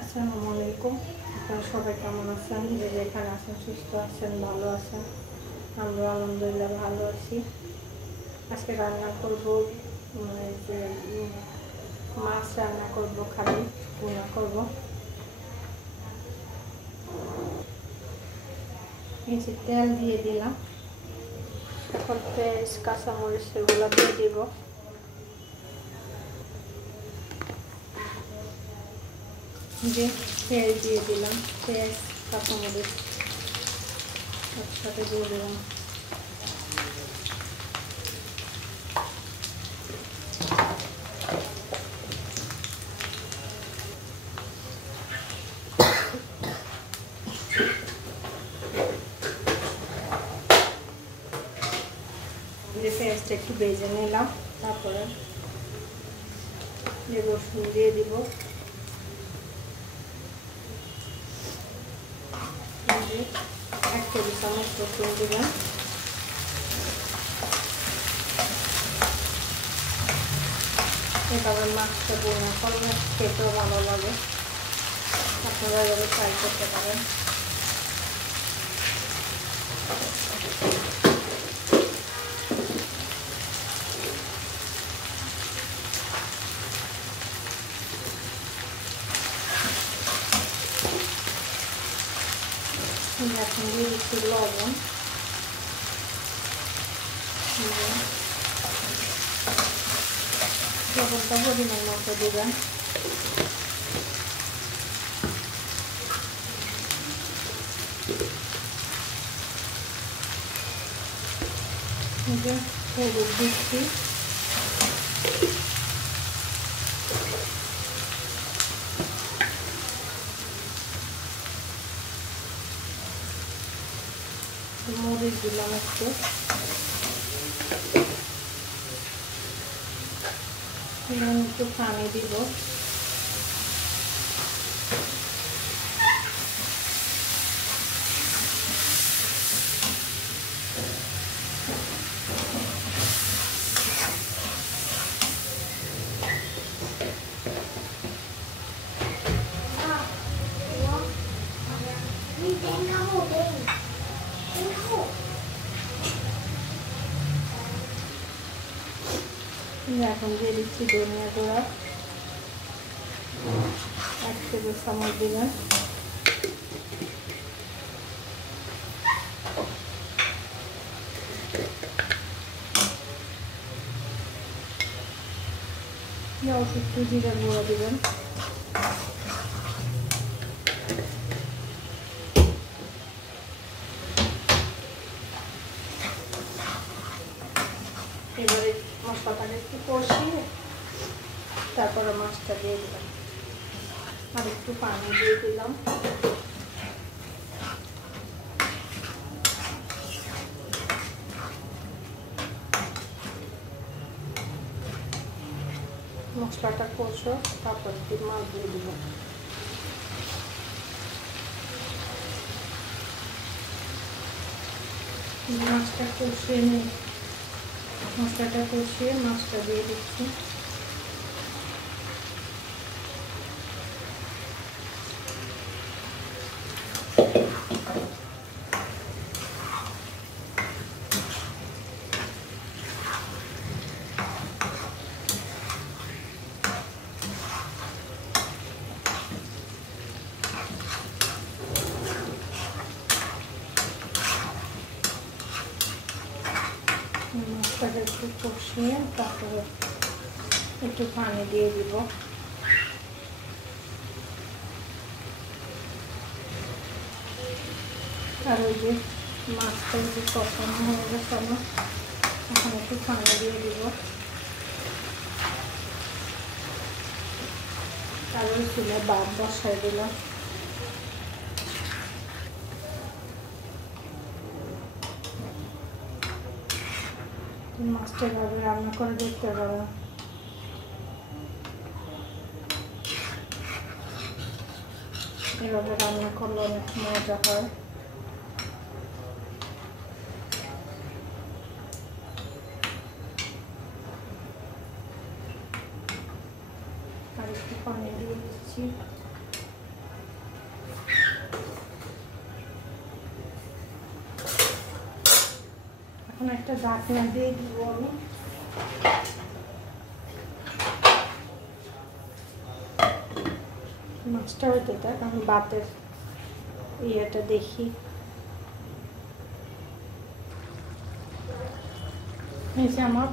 আসসালামু আলাইকুম। আপনারা সবাই কেমন আছেন? যে যেখানে আছেন সুস্থ আছেন, ভালো আছেন। আমরা আলহামদুলিল্লাহ ভালো আছি। আজকে রান্না করব যে মাছ রান্না করব, খালি ভুনা করব। এই যে তেল দিয়ে দিলাম, এখন পেঁয়াজ কাঁচামরিচ এগুলো দিয়ে দিব। যে পেঁয়াজ দিয়ে দিলাম, পেঁয়াজ কাঁচামরিচ একসাথে দিয়ে দিলাম। যে পেঁয়াজটা একটু ভেজে নিলাম, তারপরে রসুন দিয়ে দিব। এক টেবিল চামচ রসুন দিলাম। এভাবে মাছটা ভুনা করলে খেতেও ভালো লাগে, আপনারা এভাবে ট্রাই করতে পারেন। এখন দিয়ে দিচ্ছি লবণ। লবণটা পরিমাণ মতো দেবেন। হলুদ দিচ্ছি, মরিচ দিলাম একটু, একটু পানি দিব। এখন দিয়ে দিচ্ছি ধনিয়া গুঁড়া, 1 টেবিল চামচ দিবেন। একটু জিরা গুঁড়া দিবেন। এবারে মশলাটাকে একটু কষিয়ে তারপরে মাছটা দিয়ে দিলাম, আর একটু পানি দিয়ে দিলাম। মশলাটা কষো, তারপর মাছ দিয়ে দিব। মাছটা কষিয়ে নিই, মশলাটা কষিয়ে মাছটা দিয়ে দিচ্ছি। মাছটাকে একটু কষিয়ে তারপরে একটু পানি দিয়ে দিব। আর ওই যে মাছটা যে কষানো হয়ে গেছে আমার, এখন একটু পানি দিয়ে দিব। আর ওই চুলে ভাত বসাই দিলাম। মাছটা এভাবে রান্না করে দেখতে পারেন। এভাবে রান্না করলে অনেক মজা হয়। আর একটু পানি দিয়ে দিচ্ছি। এখন একটা ঢাকনা দিয়ে দিব আমি। মাছটা হইতে থাক, আমি ভাতের ইয়েটা দেখি। এই যে আমার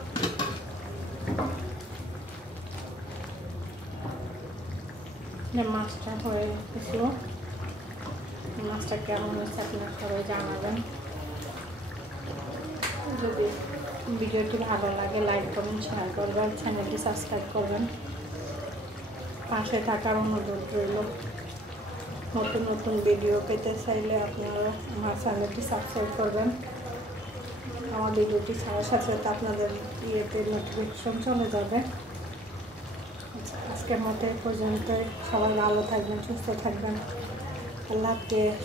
মাছটা হয়ে গেছিল। মাছটা কেমন হয়েছে আপনারা সবাই জানাবেন। যদি ভিডিওটি ভালো লাগে লাইক করবেন, শেয়ার করবেন, চ্যানেলটি সাবস্ক্রাইব করবেন, পাশে থাকার অনুরোধ রইল। নতুন নতুন ভিডিও পেতে চাইলে আপনারা আমার চ্যানেলটি সাবস্ক্রাইব করবেন। আমার ভিডিওটি ছাড়ার সাথে সাথে আপনাদের ইয়েতে নোটিফিকেশন চলে যাবে। আজকের মতো এই পর্যন্ত। সবাই ভালো থাকবেন, সুস্থ থাকবেন। আল্লাহ হাফেজ।